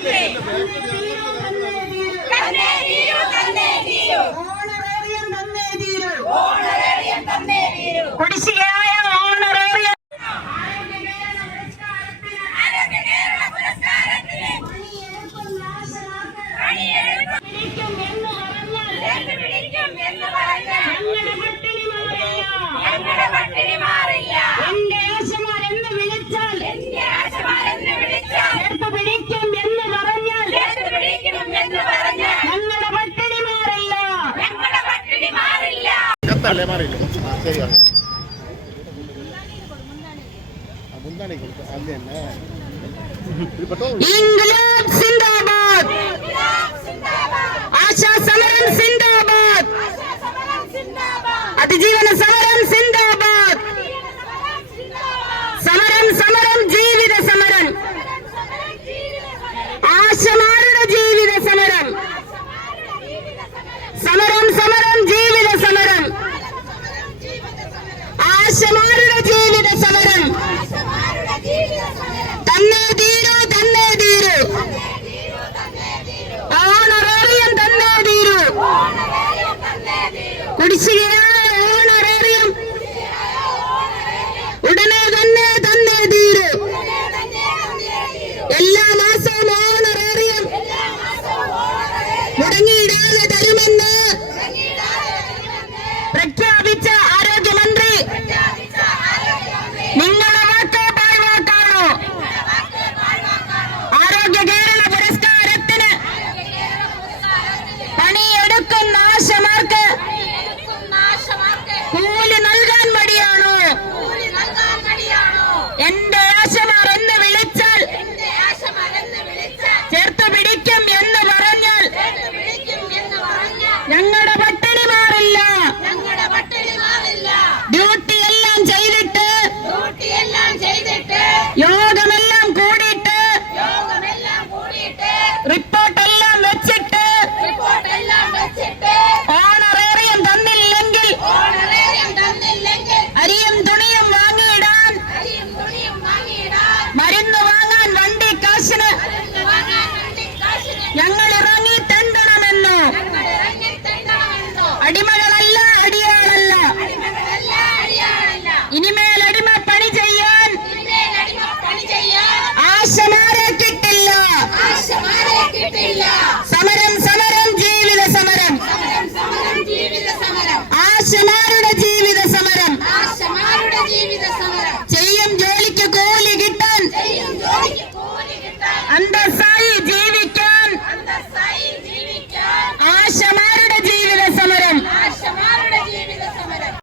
Hey! അല്ലേ മാറിയില്ലേ ശരി മുന്താണി കൊടുക്കും അത് തന്നെ. അതിജീവന ഉടനെ തന്നെ തന്നെ തീരും. എല്ലാ മാസവും ഓണറിയും മുടങ്ങിയിടാതെ തരുമെന്ന് പ്രഖ്യാപിച്ച ആരോഗ്യമന്ത്രി. നിങ്ങൾ